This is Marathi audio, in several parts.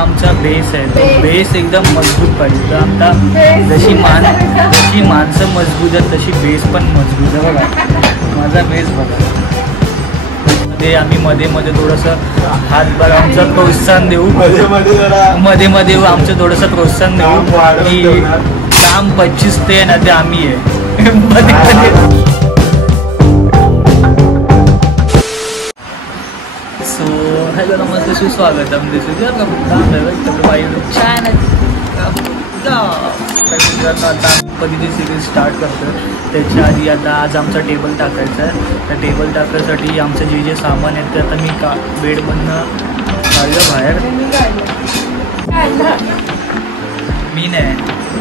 आमचा बेस आहे, तो बेस एकदम मजबूत पाहिजे. तर आता जशी माणसं मजबूत आहेत तशी बेस पण मजबूत आहे. बघा माझा बेस बघा. ते आम्ही मध्ये थोडंसं हातभार आमचं प्रोत्साहन देऊ, मध्ये आमचं थोडंसं प्रोत्साहन देऊ की काम 25 ते ना ते आम्ही आहे. सो हॅलो नमस्ते, सुस्वागतम. This is your channel. आता कधी सिरीज स्टार्ट करतो. त्याच्या आधी आता आज आमचा टेबल टाकायचा आहे. त्या टेबल टाकायसाठी आमचं जे सामान आहे ते आता मी बेडमधनं काढलं बाहेर. मी नाही,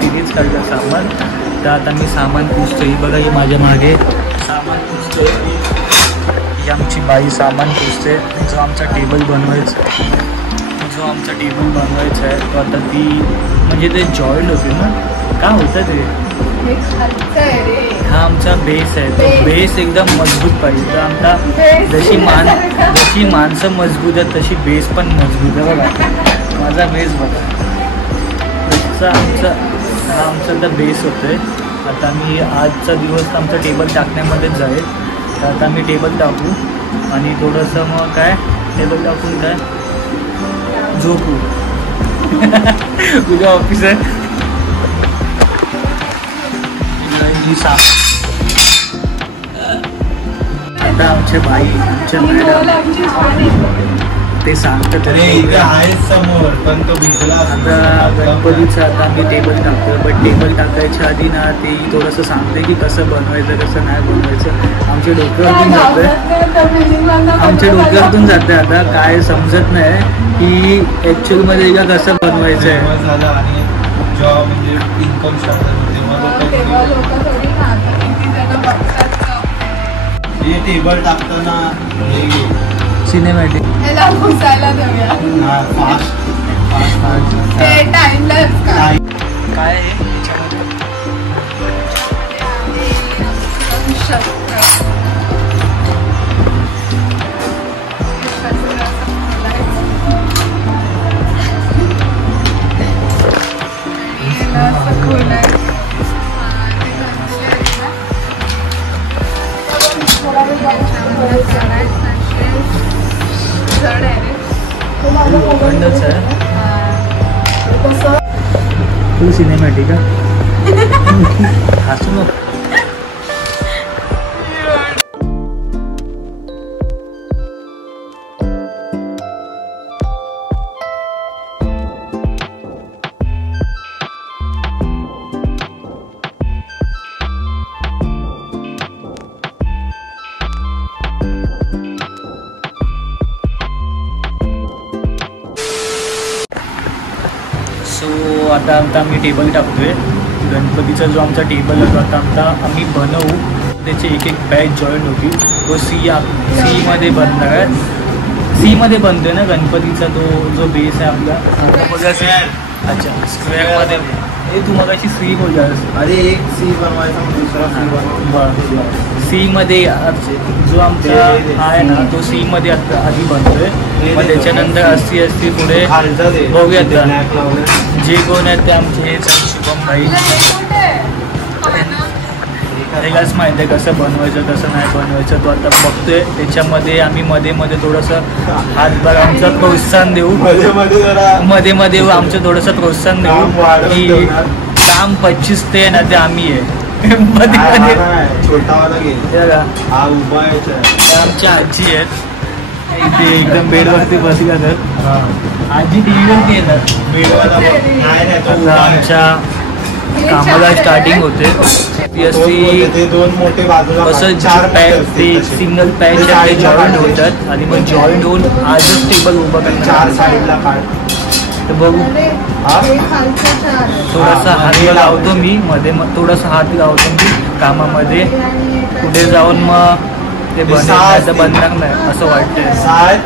तिनेच काढलं सामान. तर आता मी सामान पुसतो. ही बघा, ही माझ्या मागे सामान पुसतो. ही आमची बाई सामान पुसते. जो आमचा टेबल बनवायचा आहे तो आता ती म्हणजे ते जॉईंट होते ना, काय होतं ते, हा आमचा बेस आहे. तो बेस एकदम मजबूत पाहिजे. तर आमचा जशी माणसं मजबूत आहेत तशी बेस पण मजबूत आहे. बघा माझा बेस बघा. तसा हा आमचा आता बेस होतो आहे. आता मी आजचा दिवस आमचा टेबल टाकण्यामध्येच जाईल. तर आता मी टेबल टाकू आणि थोडंसं मग काय टेबल टाकून काय झोपू. उद्या ऑफिस आहे. आता आमच्या बाई आमच्या मॅडम ते सांगतात समोर, पण तो भिजला. आता गणपतीचं आता आम्ही टेबल टाकतो. पण टेबल टाकायच्या आधी ना ते थोडंसं सांगते की कसं बनवायचं कसं नाही बनवायचं. आमच्या डोक्यावरतून जाते आता काय समजत नाही की ॲक्च्युअलमध्ये का कसं बनवायचं आहे. आणि जॉब म्हणजे इन्कम टेबल टाकताना सिनेमॅटिक काय आहे फुल सिनेमॅटिक आहे. हसू नको. सो आता आम्ही टेबल टाकतोय. गणपतीचा जो आमचा टेबल होता आता आम्ही बनवू. त्याची एक बॅच जॉईंट होती. तो सीमध्ये बनणार आहे. सीमध्ये बनतोय ना गणपतीचा तो जो बेस आहे आपला. अच्छा स्क्वेअरमध्ये. हे तू मग अशी सी बोललास. अरे एक सी बनवायचा दुसरा सी बनवा. सीमध्ये जो आमचा आहे ना तो सीमध्ये आधी बनतोय. मग त्याच्यानंतर अस्सी पुढे बघूयात. जे कोण आहेत ते आमचे हेच शुभम भाई. त्यालाच माहिती आहे कसं बनवायचं कसं नाही बनवायचं. तो आता बघतोय. त्याच्यामध्ये आम्ही मध्ये थोडंसं हातभार आमचं प्रोत्साहन देऊ, मध्ये आमचं थोडंसं प्रोत्साहन देऊ की काम 25 ते ना ते आम्ही आहे. आमच्या आजी आहेत इथे एकदम बेडवरती बसल्या तर. आजी टीव्हीवरती येतात बेडवर. आमच्या कामाला स्टार्टिंग होते. असं ते सिंगल पॅच ते जॉईंट होतात आणि मग जॉईंट होऊन आजच टेबल उभं करतात 4 साईडला काढ. तर बघू थोडासा हात लावतो मी थोडासा हात लावतो मी कामामध्ये. पुढे जाऊन मग ते बनणार नाही असं वाटतंय.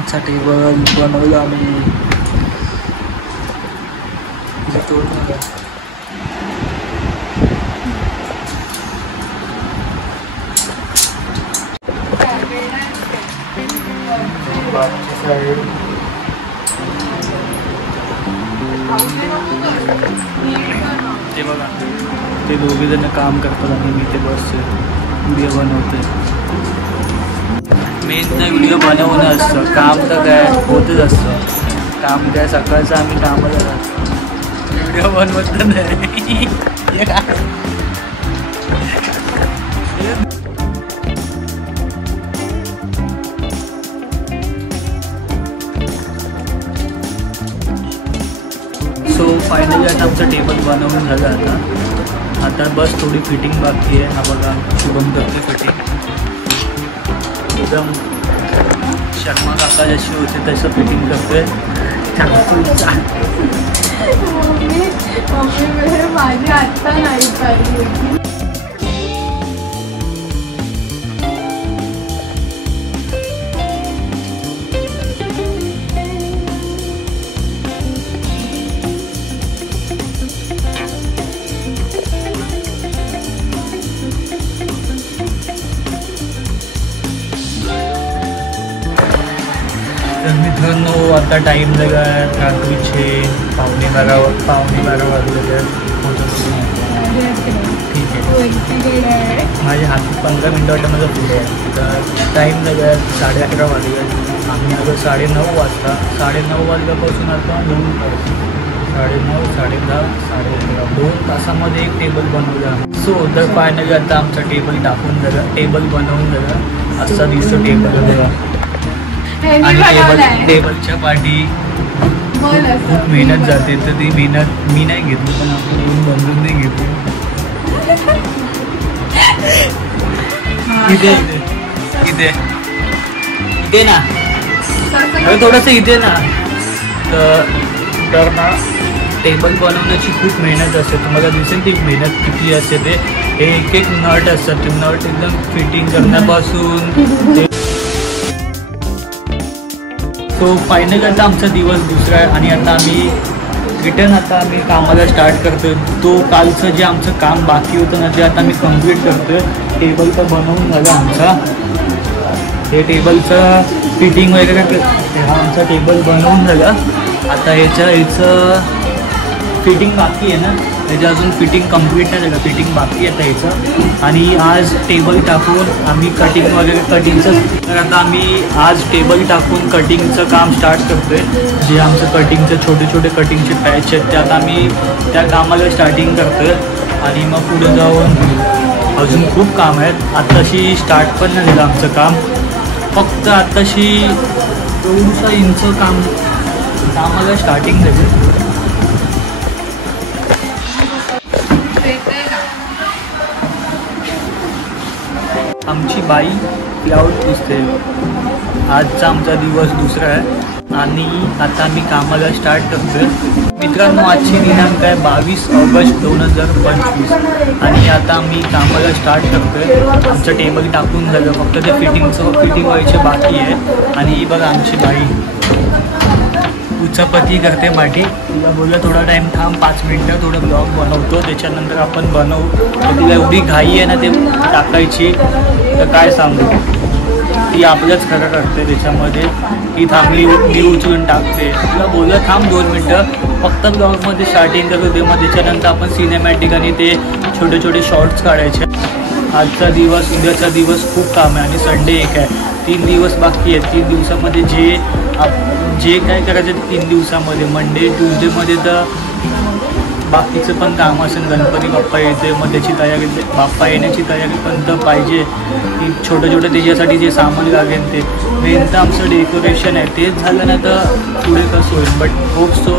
आमचा टेबल बनवला आम्ही. ते बघा, ते दोघे जण काम करतात आणि मी ते बसचे व्हिडिओ बनवते. मेन तर व्हिडिओ बनवणं असतं, काम तर काय होतच असतं. काम काय सकाळचं आम्ही कामाला असतो, व्हिडिओ बनवत नाही. सो फायनली आता आमचं टेबल बनवून झालं. आता बस थोडी फिटिंग बाकी आहे. हा बघा, शुभम करते फिटिंग. एकदम शर्मा काका जशी होते तसं फिटिंग करतोय. माझी आत्ता नाही पाहिजे. तर मित्रांनो, आता टाईम लगा रात्रीचे 11:15 वाजलेले आहेत. ठीक आहे, माझ्या हाती 15 मिनटं माझं पुढे आहे. तर टाईम लगा 11:30 वाजले. आम्ही आलो 9:30 वाजता. 9:30 वाजल्यापासून आता 9:30, 10:30, 11:30 2 तासामध्ये एक टेबल बनवला. सो तर फायनली आता आमचा टेबल टाकून झालं, टेबल बनवून झालं. असा दिसतो टेबल बघा. आणि टेबलच्या पाठी खूप मेहनत जाते. तर ती मेहनत मी नाही घेतली, पण आपण येऊन बंधून नाही घेतली. इथे इथे इथे ना, अरे थोडंसं इथे ना. तर ना, टेबल बनवण्याची खूप मेहनत असते. तुम्हाला दिसेल ती मेहनत किती असते. ते एक एक नट असतात. ते नट एकदम फिटिंग करण्यापासून. सो फायनली आता आमचा दिवस दुसरा आहे आणि आता आम्ही रिटर्न कामाला स्टार्ट करतोय. तो कालचं जे आमचं काम बाकी होतं ना, ते आता आम्ही कम्प्लीट करतोय. टेबल तर बनवून झालं आमचा. हे टेबलचं फिटिंग वगैरे, हा आमचा टेबल बनवून झालं. आता याचं फिटिंग बाकी आहे ना, त्याचं अजून फिटिंग कम्प्लीट नाही झालं. फिटिंग बाकी आहे याचं. आणि आज टेबल टाकून आम्ही कटिंग वगैरे कटिंगचं. तर आता आम्ही आज टेबल टाकून कटिंगचं काम स्टार्ट करतो आहे. जे आमचं कटिंगचं छोटे छोटे कटिंगचे पॅच आहेत, ते आता आम्ही त्या कामाला स्टार्टिंग करतो आहे. आणि मग पुढे जाऊन अजून खूप काम आहेत. आत्ताशी स्टार्ट पण नाही झालं आमचं काम. फक्त आत्ताशी 200 इंच कामाला स्टार्टिंग झाली. आमची बाई क्लाउड पुसते. आजचा आमचा दिवस दुसरा आहे आणि आता आम्ही कामाला स्टार्ट करतोय. मित्रांनो, आजची दिनांक आहे 22 ऑगस्ट 2025 आणि आता आम्ही कामाला स्टार्ट करतोय. आमचं टेबल टाकून झालं, फक्त ते फिटिंग व्हायचं बाकी आहे. आणि ही बघा आमची बाई उचापती करते पाठी. तिला बोललं थोडा टाईम थांब, 5 मिनटं थोडं ब्लॉग बनवतो, त्याच्यानंतर आपण बनवू. तर तिला एवढी घाई आहे ना ते टाकायची, तर काय सांगू. ती आपलंच खरं करते त्याच्यामध्ये. ती थांबली, ती उचलून टाकते. तिला बोललं थांब 2 मिनटं, फक्त ब्लॉगमध्ये स्टार्टिंग करू दे, मग त्याच्यानंतर आपण सिनेमॅटिक आणि ते छोटे छोटे शॉर्ट्स काढायचे. आजचा दिवस, उद्याचा दिवस खूप काम आहे आणि संडे एक आहे. 3 दिवस बाकी आहेत. 3 दिवसामध्ये जे काय करायचं ते 3 दिवसामध्ये, मंडे ट्यूजडेमध्ये तर बाकीचं पण काम असेल. गणपती बाप्पा येते, मग त्याची तयारी, बाप्पा येण्याची तयारी पण तर पाहिजे. की छोटं छोटं त्याच्यासाठी जे सामान लागेल ते. मेन तर आमचं डेकोरेशन आहे, तेच झालं ना तर पुढे कसं होईल. बट होप सो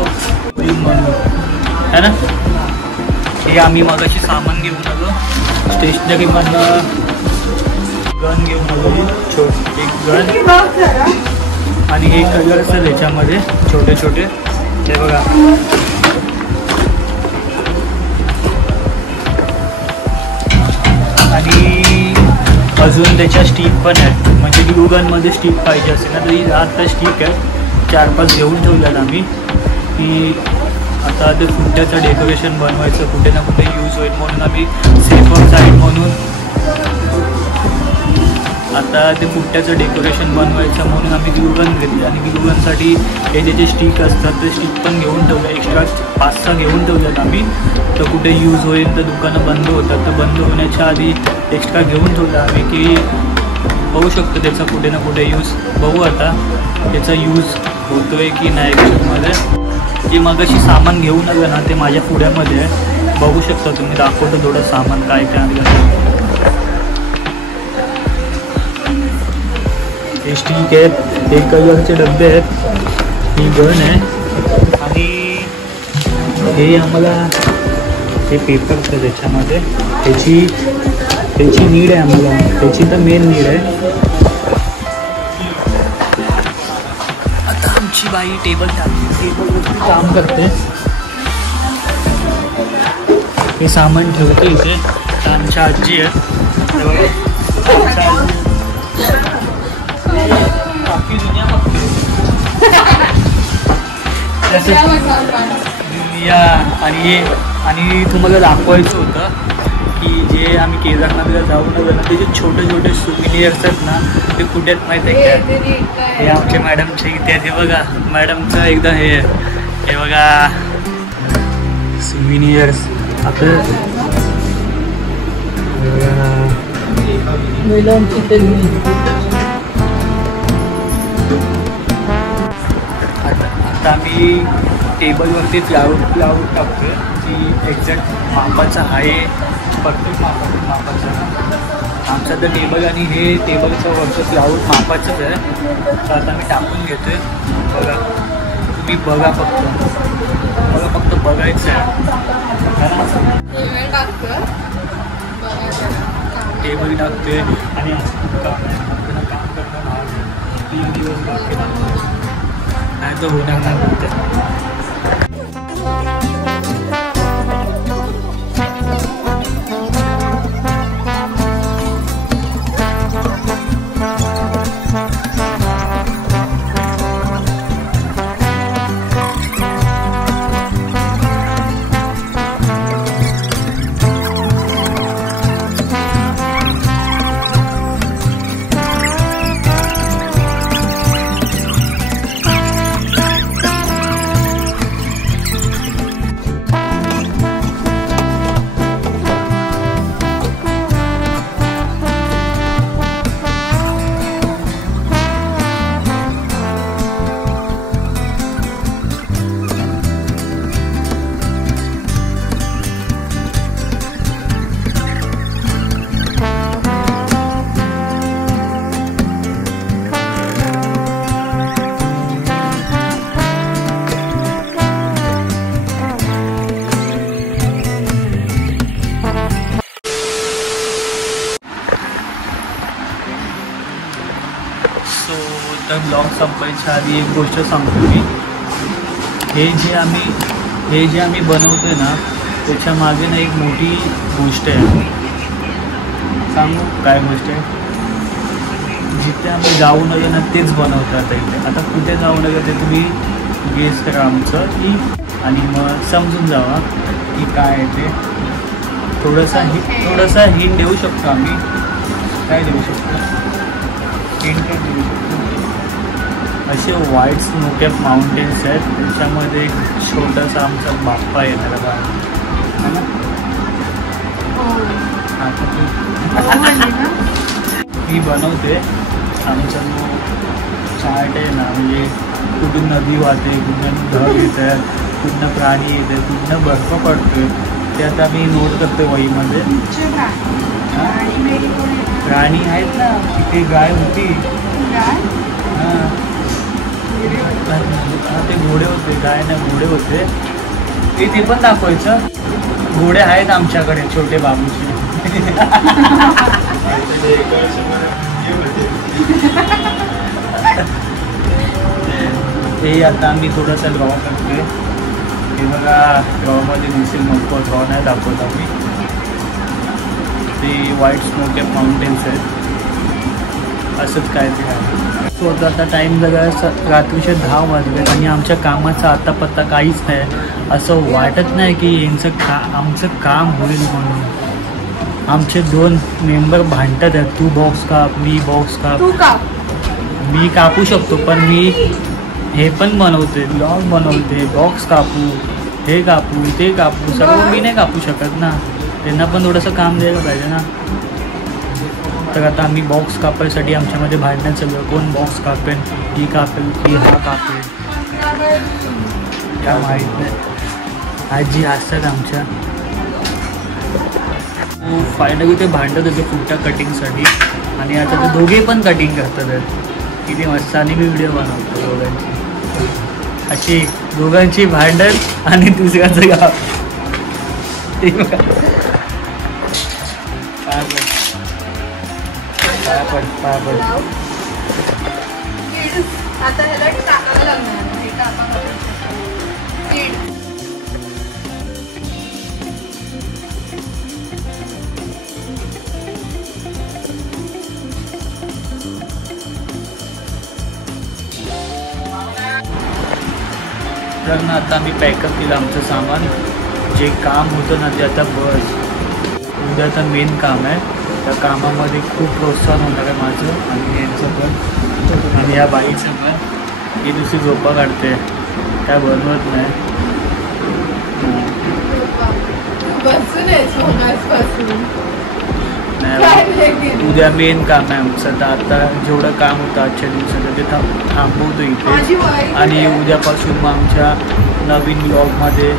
होईल म्हणून है ना. हे आम्ही मगाशी सामान घेऊन आलो स्टेशनरीमधनं. गन घेऊन आलो, एक गन आणि हे कलर असेल याच्यामध्ये छोटे छोटे. हे बघा, आणि अजून त्याच्या स्टिक पण आहेत, म्हणजे ग्लू गनमध्ये स्टिक पाहिजे असेल ना तरी आता स्टिक आहेत 4-5 घेऊन ठेवल्यात आम्ही की आता ते फुट्ट्याचं डेकोरेशन बनवायचं कुठे ना कुठे यूज होईल म्हणून आम्ही सेफर साईड म्हणून आता ते फुट्ट्याचं डेकोरेशन बनवायचं म्हणून आम्ही ग्लूगन घेतले आणि ग्लूगनसाठी हे जे स्टिक असतात ते स्टिक पण घेऊन ठेवलं, एक्स्ट्रा 5-6 घेऊन ठेवल्यात आम्ही. तर कुठे यूज होईल तर दुकानं बंद होतात, तर बंद होण्याच्या आधी एक्स्ट्रा घेऊन ठेवलं आम्ही की बघू शकतो त्याचा कुठे ना कुठे यूज. बघू आता त्याचा यूज होतो आहे की नाही. ॲक्च्युअलमध्ये जे मगाशी सामान घेऊन आलं ना ते माझ्या पुढ्यामध्ये आहे, बघू शकता तुम्ही. दाखवतो थोडं सामान काय काय आणलं. हे स्टिक आहेत, 1 कलरचे डबे आहेत, ही गन आहे आणि हे आम्हाला हे पेपर्स आहे त्याच्यामध्ये. त्याची नीड आहे आम्हाला, त्याची तर मेन नीड आहे. आता आमची बाई टेबलवरती काम करते, हे सामान ठेवते इथे. आमच्या आजी आहेत, आणि तुम्हाला दाखवायचं होतं की जे आम्ही केदारनाथला जाऊन आलो ना ते जे छोटे छोटे सुविनियर्स आहेत ना ते कुठे आहेत माहीत आहे का? हे आमच्या मॅडमचे इथे आहेत. हे बघा मॅडमचं एकदा हे बघा सुविनियर्स. आता आम्ही टेबलवरतीच लावून टाकतो की एक्झॅक्ट मापाचं आहे, परफेक्ट मापाचं. आमचा तर टेबल आणि हे टेबलचं वरचं लावून मापाचंच आहे. तर आता मी टाकून घेतो आहे. बघा तुम्ही बघा, फक्त बघायचं आहे. टेबल टाकतोय आणि काम करताना 3 दिवस बाकी नाही तर होणार नाही बोलते. तर ब्लॉग संपायच्या आधी एक गोष्ट सांगतो मी. हे जे आम्ही बनवतोय ना त्याच्या मागे ना एक मोठी गोष्ट आहे. सांगू काय गोष्ट आहे? जिथे आम्ही जाऊन आलो ना तेच बनवतो आता इथे. आता कुठे जाऊन आलो ते तुम्ही गेस करा आमचं की, आणि मग समजून जावा की काय आहे ते. थोडासा हिंट देऊ शकतो आम्ही. काय देऊ शकतो? हिंट काय देऊ शकतो? असे व्हाईट स्नोकॅप माउंटेन्स आहेत, त्याच्यामध्ये एक छोटासा आमचा बाप्पा येणार आहे ना. ही बनवते आमचा जो चार्ट आहे ना, म्हणजे कुठून नदी वाहते, कुठून ढग येत आहे, कुठनं प्राणी येत आहे, कुठनं बर्फ पडतोय, ते आता मी नोट करतो वहीमध्ये. प्राणी आहेत ना, तिथे गाय होती. हां ते घोडे होते, गाय नाही घोडे होते. ते पण दाखवायचं. घोडे आहेत आमच्याकडे छोटे बाबूचे. हे आता आम्ही थोडासा ड्रॉ करतोय. हे बघा ड्रॉमध्ये दिसेल, नको ड्रॉ नाही दाखवत आम्ही. ते व्हाईट स्नोकॅप माउंटेन्स आहेत. असंच काय ते आहे. सो आता टाईम जरा रात्रीचे 10 वाजले आणि आमच्या कामाचा आता पत्ता काहीच नाही. असं वाटत नाही की यांचं आमचं काम होईल म्हणून. आमचे 2 मेंबर भांडतात आहेत, तू बॉक्स काप, मी बॉक्स काप. तू का मी कापू शकतो पण मी हे पण बनवते, ब्लॉग बनवते, बॉक्स कापू, हे कापू, ते कापू, सगळं मी नाही कापू शकत ना. त्यांना पण थोडंसं काम द्यायला पाहिजे ना. तर आता आम्ही बॉक्स कापायसाठी आमच्यामध्ये भांडणं सगळं, कोण बॉक्स कापेल, ही कापेल की हा कापेल, काय माहीत नाही. आजी असतात आमच्या. फायनली ते भांडत होते पुढच्या कटिंगसाठी आणि आता ते दोघे पण कटिंग करतात. किती मस्त. आणि मी व्हिडिओ बनवतो दोघांची, अशी दोघांची भांडण आणि दुसऱ्याचं गाव. आता ह्याला टाकावं लागणार. तर ना आता आम्ही पॅकअप केलं आमचं सामान. जे काम होतं ना ते आता बस. उद्याचं मेन काम आहे. त्या कामामध्ये खूप प्रोत्साहन होणार आहे माझं आणि यांचं पण आणि या बाईचं पण. ही दुसरी झोपा काढते, काय बनवत नाही. उद्या मेन काम आहे आमचं. तर आता जेवढं काम होतं आजच्या दिवसाचं ते थांबवतो इथे आणि उद्यापासून मग आमच्या नवीन ब्लॉगमध्ये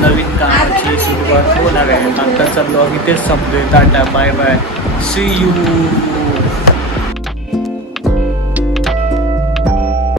नवीन कामाची सुरुवात होणार आहे. आताचा ब्लॉग इथेच संपतोय. Tata, bye bye, see you.